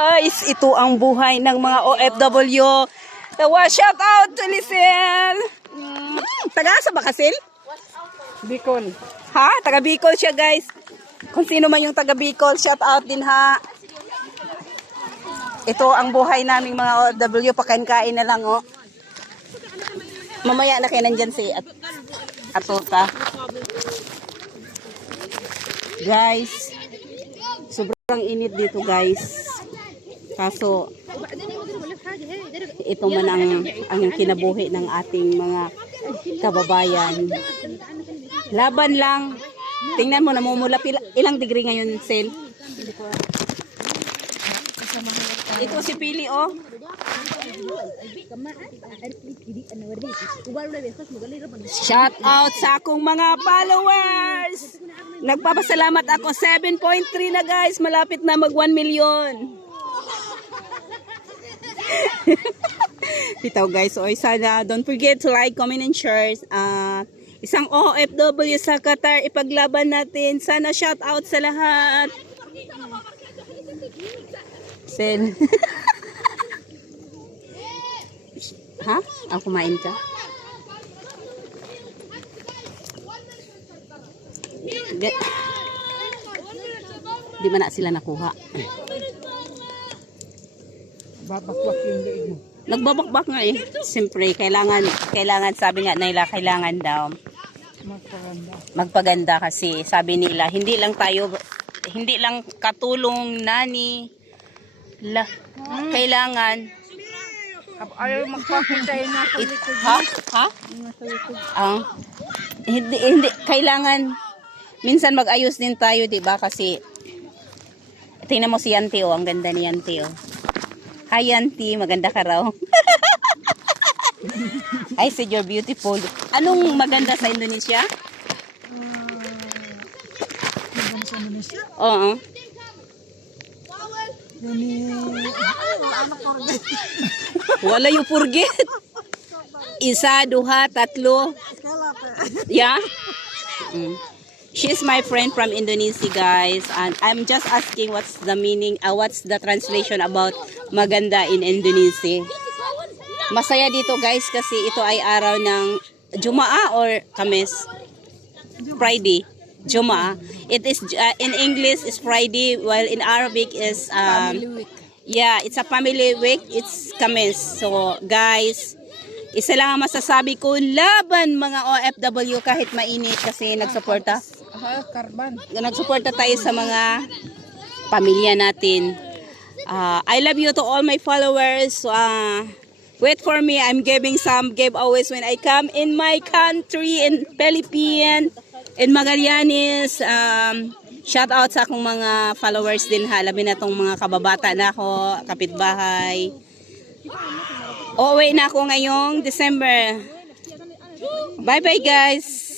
Guys, ito ang buhay ng mga OFW. Tawa, shout out to Lisel. Taga sa Bakasil? Bicol. Ha? Taga Bicol siya, guys. Kung sino man yung taga Bicol, shout out din ha. Ito ang buhay naming mga OFW. Pakain-kain na lang, oh. Mamaya na kayo nandyan si Atota. Guys, sobrang init dito, guys. Kaso, ito man ang kinabuhi ng ating mga kababayan. Laban lang. Tingnan mo, namumula. Ilang degree ngayon, Sel? Ito si Pili, oh. Shout out sa akong mga followers. Nagpapasalamat ako. 7.3 na, guys. Malapit na mag 1 million. Dito, guys. So, sana don't forget to like, comment, and share. Isang OFW sa Qatar, ipaglaban natin. Sana shout out sa lahat. Sen. Ha? Ako kumain ka? Di ba na sila nakuha? Babakwak yung leeg mo. Nagbabakbak nga eh. Siyempre, kailangan sabi nga nila, kailangan daw magpaganda kasi sabi nila, hindi lang katulong nani, kailangan Ayaw magpapintay na sa likod. Ha? Hindi, kailangan minsan mag-ayos din tayo, 'di ba? Kasi tingnan mo si Yanti, oh, ang ganda ni Yanti, oh. Hi Yanti, maganda ka raw. I said you're beautiful. Anong maganda sa Indonesia? Maganda sa Indonesia? Oo. Wala yung forget. Isa, duha, tatlo. Yeah? She's my friend from Indonesia, guys. And I'm just asking what's the meaning, what's the translation about maganda in Indonesia. Masaya dito, guys, kasi ito ay araw ng Jumaa or Kamis? Friday. Jumaa. It is, in English is Friday, while in Arabic is, Family week. yeah, it's a family week. It's Kamis. So, guys, isa lang ang masasabi ko, laban mga OFW kahit mainit kasi nagsuporta. Karban. Nagsuporta tayo sa mga pamilya natin. I love you to all my followers. Wait for me. I'm giving some giveaways when I come in my country in Philippines, in Magallanes. Shout out sa akong mga followers din ha. Labi na tong mga kababata na ako, kapitbahay. Uuwi na ako ngayong December. Bye bye, guys.